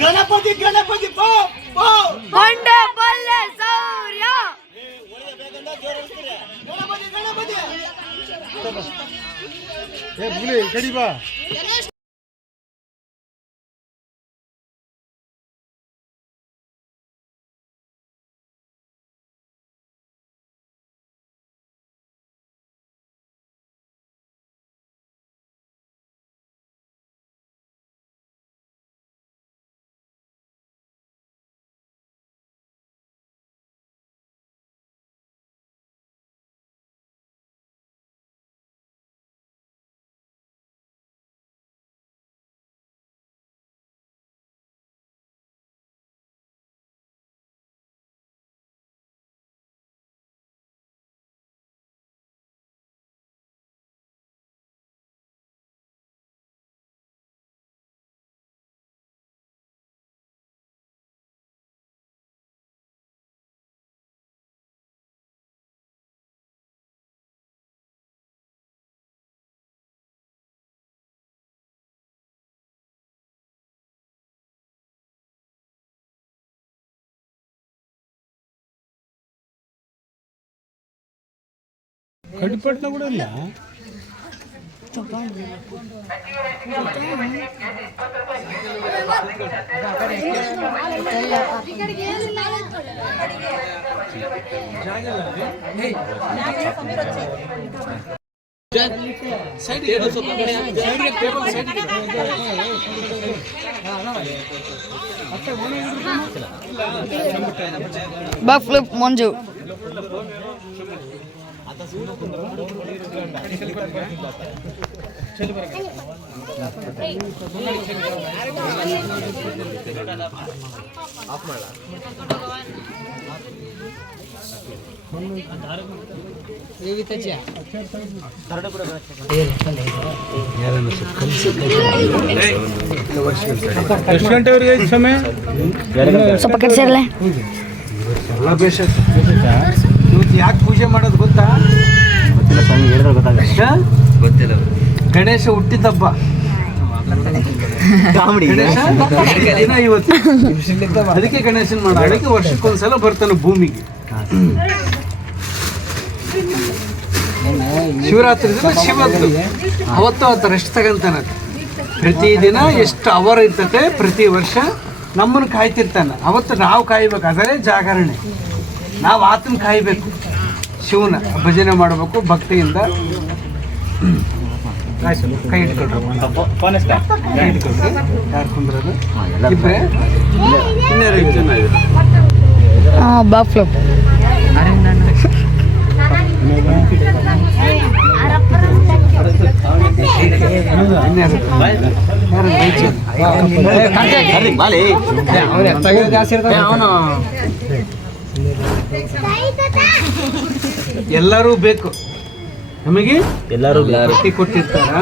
ಗಣಪತಿ ಗಣಪತಿ ಬಂಡೆ ಪಲ್ಲೆ ಸೌರ್ಯ ಗಣಪತಿ ಗಣಪತಿ ಕಡಿ ಬಾ ಕಡಿಪಟ್ನ ಕೂಡ ಇಲ್ಲ ಬ್ಯಾಕ್ ಫ್ಲಿಪ್ ಮಂಜು ಎಷ್ಟು ಗಂಟೆವರೆಗೆ ಸಮಯ ಸ್ವಲ್ಪ ಕೆಲ್ಸಿರಲ್ಲ ಇವತ್ತು ಯಾಕೆ ಪೂಜೆ ಮಾಡೋದು ಗೊತ್ತಾ? ಗೊತ್ತಿಲ್ಲ. ಗಣೇಶ ಹುಟ್ಟಿದಬ್ಬ ಗಣೇಶ ಇವತ್ತು, ಅದಕ್ಕೆ ಗಣೇಶನ್ ಮಾಡ. ಅದಕ್ಕೆ ವರ್ಷಕ್ಕೊಂದ್ಸಲ ಬರ್ತಾನೆ ಭೂಮಿಗೆ. ಶಿವರಾತ್ರಿ ದಿನ ಶಿವತ್ತು ಅವತ್ತು ರೆಸ್ಟ್ ತಗೊಂತಾನ. ಪ್ರತಿದಿನ ಎಷ್ಟು ಅವರ್ ಇರ್ತತೆ, ಪ್ರತಿ ವರ್ಷ ನಮ್ಮನ್ನು ಕಾಯ್ತಿರ್ತಾನೆ. ಅವತ್ತು ನಾವು ಕಾಯ್ಬೇಕು, ಅದರೇ ಜಾಗರಣೆ. ನಾವು ಆತನ ಕಾಯ್ಬೇಕು, ಶಿವನ ಭಜನೆ ಮಾಡಬೇಕು ಭಕ್ತಿಯಿಂದ. ಕೈ ಇಟ್ಕೊಳ್ರಿ, ಕೈ ಇಟ್ಕೊಳ್ರಿ. ಯಾರು ಕುಂದ್ರದು? ಇಬ್ಬರೇ ಬ್ಯಾಕ್ ಫ್ಲಿಪ್ ಎಲ್ಲರೂ ಬೇಕು ನಮಗೆ. ಎಲ್ಲರೂ ಭಕ್ತಿ ಕೊಟ್ಟಿರ್ತಾರ,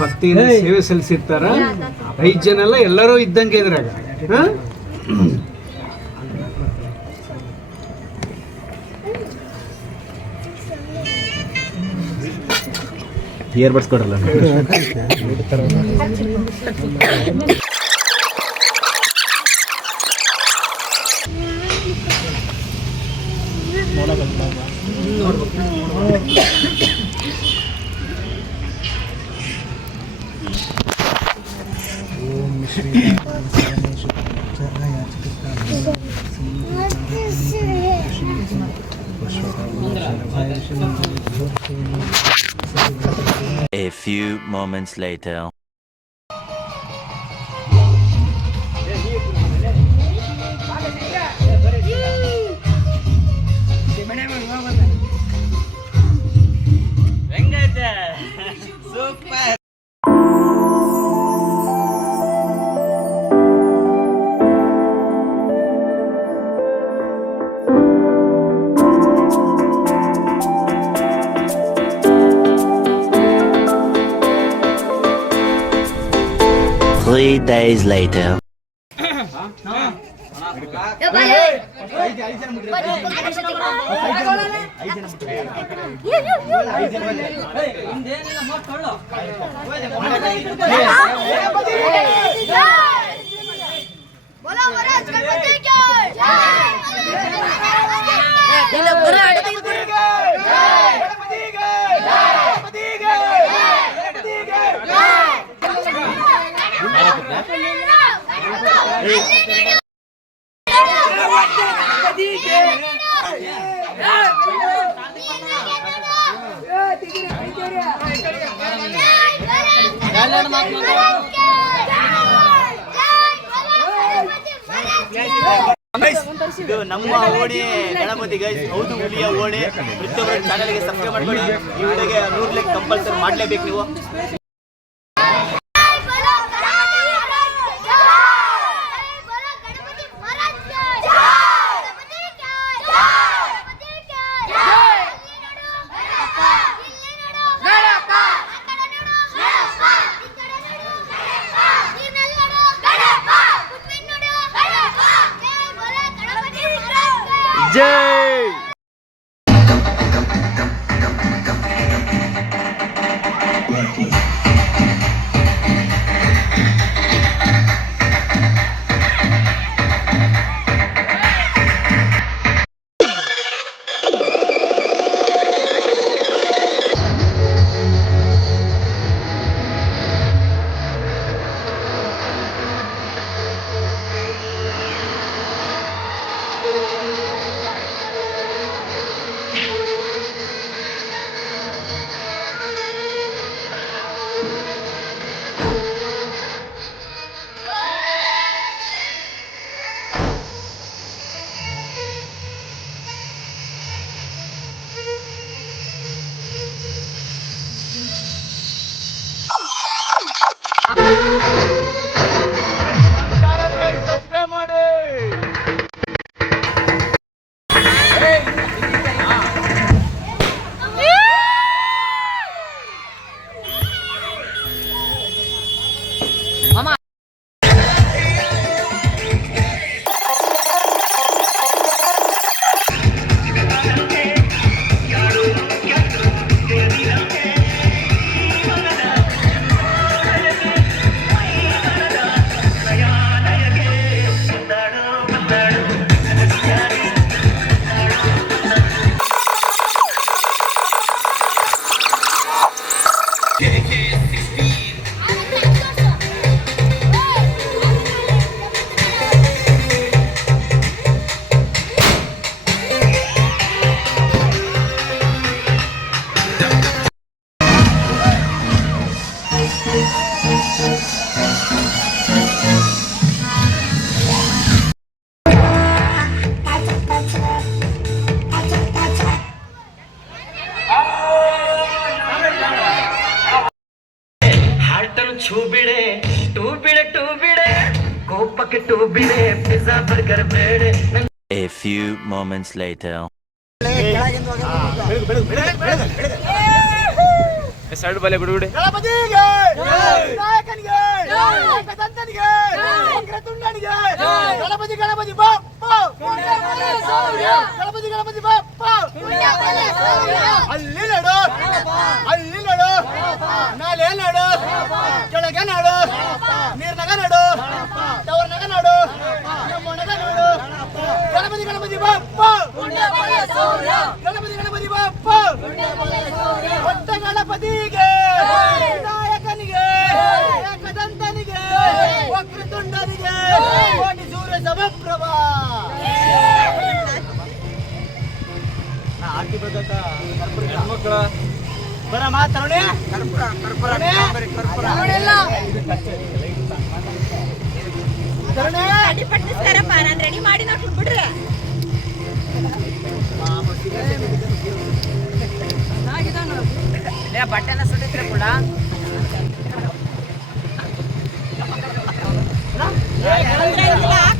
ಭಕ್ತಿಯಿಂದ ಸೇವೆ ಸಲ್ಲಿಸಿರ್ತಾರ. 5 ಜನ ಎಲ್ಲ ಎಲ್ಲರೂ ಇದ್ದಂಗೆ ಇದ್ರಾಗ. ಇಯರ್ಬಡ್ಸ್ ಕೊಡಲ್ಲ. A few moments later. 3 days later. ಇದು ನಮ್ಮ ಓಣಿ ಗಣಪತಿ ಗೈಸ್, ಹೌದು ಹುಲಿಯ ಓಣಿ. ಪ್ರತಿಯೊಬ್ಬರು ಚಾನಲ್ಗೆ ಸಬ್ಸ್ಕ್ರೈಬ್ ಮಾಡ್ಕೊಳ್ಳಿ. ಈ ವಿಡಿಯೋಗೆ 100 ಲೈಕ್ ಕಂಪಲ್ಸರಿ ಮಾಡಲೇಬೇಕು ನೀವು. छू बिड़े टू बिड़े कोपक टू बिड़े पिज़्ज़ा बर्गर बेड़े. A few moments later. Side ಬಲೆ ಬಿಡು ಬಿಡಿ. ಗಣಪತಿಗೆ ನಾಯಕನಿಗೆ ಕದಂತನಿಗೆ ವಕ್ರತುಂಡನಿಗೆ ಗಣಪತಿ ಗಣಪತಿ ಬಾಪ್ಪ ಗಣಪತಿ ಬಾಪ್ಪ ಅಲ್ಲಿ ನಡು ನಾಲೆ ನಡು ಕೆಳಗೆ ನಡು ನೀರ್ನಾಗ ನಡು ಟವರ್ನಾಗ ನಡು ನಮ್ಮೊಳಗ ನಡು ಗಣಪತಿ ಬಾಪ್ಪ ಗಣಪತಿ ಬಾಪ್ಪ ಹೊಟ್ಟ ಗಣಪತಿಗೆ ನಾಯಕನಿಗೆ ಕದಂತನಿಗೆ ವಕ್ರತುಂಡನಿಗೆ ಕೋಟಿ ಸೂರ್ಯ ಸಮಪ್ರಭಾ. ಬರ ಮಾತಾಡೋಣ ನಾನು ರೆಡಿ ಮಾಡಿ ನಾವು ಬಿಡ್ರೆ ಬಟ್ಟೆನ ಸುಡಿದ್ರೆ ಕೂಡ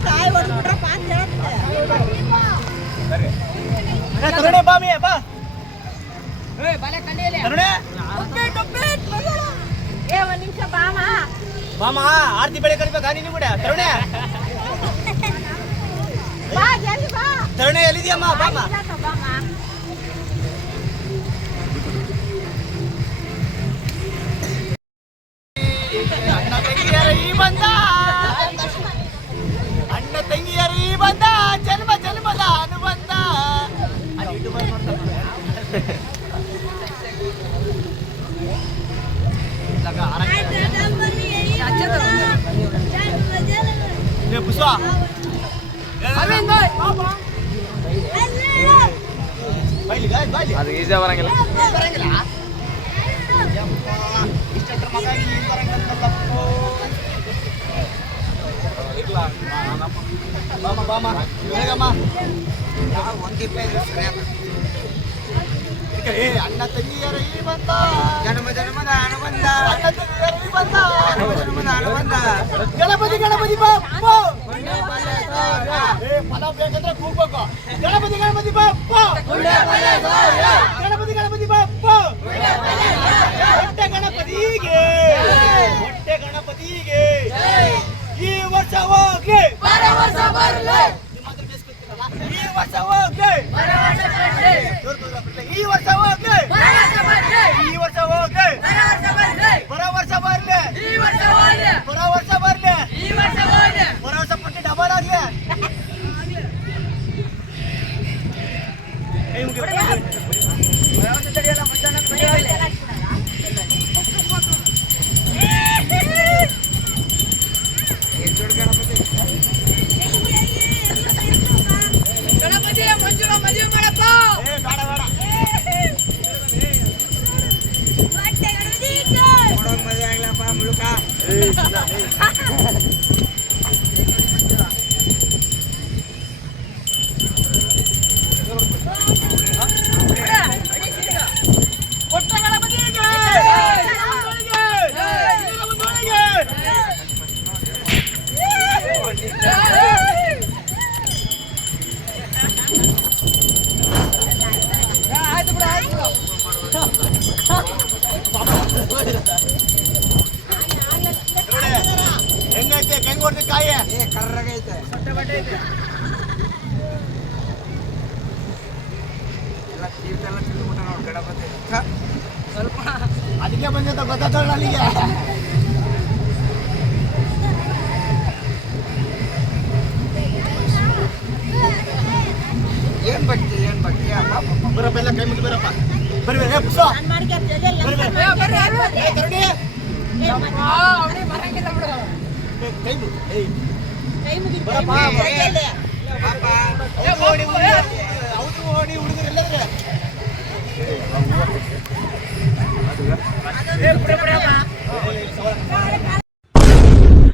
ಕಾಯಿ ಹೊಡೆದ್ಬಿಟ್ರಪ್ಪ ಅಂತ ತರುಣೆ ಬಾಮಿ ಬಾ ಬಲೆ ಕಂಡಿಲ್ಲ ತರುಣೆ ಒಂದ್ ನಿಮಿಷ ಬಾಮ ಬಾಮ ಆರ್ತಿ ಬೆಳೆ ಕಳಿಬೇಕಾ ನೀನು ಕೂಡ ತರುಣೆ ಬಾ ಜಲ್ದಿ ಬಾ ತರುಣೆ ಎಲ್ಲಿದ್ಯಮ್ಮ ಬಾಮ ಬಾಮ ಅಣ್ಣ ತಂಗಿಯರ ಈ ಬಂದ ಅಣ್ಣ ತಂಗಿಯರ ಈ ಬಂದ ಜನ್ಮ ಜನ್ಮದ ಅನುಬಂಧ ಪುಷ್ಪ ಅದು ಈಜಿ ಬರಂಗಿಲ್ಲ. ಇಷ್ಟ ಮಗ ಇಲ್ಲಿ ಬರಂಗಿಲ್ಲಪ್ಪ. ಬಾಮ ಬಾಮ ಬೇಗಮ್ಮ ಏ ಅಣ್ಣ ತಂಗಿಯರ ಈ ಬಂದ ಜನ್ಮ ಜನ್ಮದ ಅನುಬಂಧ ಅಣ್ಣ ತಂಗಿಯರ ಈ ಬಂದ ಜನ್ಮ ಜನ್ಮದ ಅನುಬಂಧ ಗಣಪತಿ ಗಣಪತಿ ಬಾಪ್ಪ ಏ ಫಲ ಬೇಕಂದ್ರೆ ಕೂಗ್ಬೇಕು ಗಣಪತಿ ಗಣಪತಿ ಬಾಪ್ಪ ಗಣಪತಿ ಗಣಪತಿ ಬಾಪ್ಪ ಹೊಟ್ಟೆ ಗಣಪತಿಗೆ ಹೊಟ್ಟೆ ಗಣಪತಿಗೆ ಈ ವರ್ಷ ಹೋಗ್ಲಿ ಈ ವರ್ಷ ಹೋಗ್ಲಿ ಈ ವರ್ಷ ಹೋಗ್ಲಿ ಈ ವರ್ಷ ಹೋಗ್ಲಿ ಬರೋ ವರ್ಷ ಬರ್ಲಿ ಬರೋ ವರ್ಷ ಬರ್ಲಿ ಬರೋ ವರ್ಷ ಪಟ್ಟಿ ಡಬಲ್ ಆಗ್ಲಿ ಗಣಪತಿಯ ಮಂಜುಳ ಮದುವೆ ಮಾಡಪ್ಪ ಬೇಡ ಬೇಡ ಮದುವೆ ಆಗ್ಲಪ್ಪ ಮುಳುಕ ಕೊಟ್ಟ ಗಣಪತಿಗೆ ಹೆಂಗೈತೆ ಹೆಂಗ್ ಕೊಡ್ತಿ ಕಾಯಿ ಕರ್ರಾಗೈತೆ ಸ್ವಲ್ಪ ಅದಕ್ಕೆ ಬಂದಿದ್ದ ಗೊತ್ತಾಗ್ತಾಳ ಅಲ್ಲಿಗೆ ಏನ್ ಭಕ್ತಿ ಬರಪ್ಪ ಎಲ್ಲ ಕೈ ಮುಗಿ ಬರಪ್ಪ ಬರ್ರಿ ಪುಷ್ಪ ಕೈ ಮುಗಿ ಬರಪ್ಪ ಹೌದು ಓಡಿ ಹುಡುಗರು ಎಲ್ಲದ್ರೆ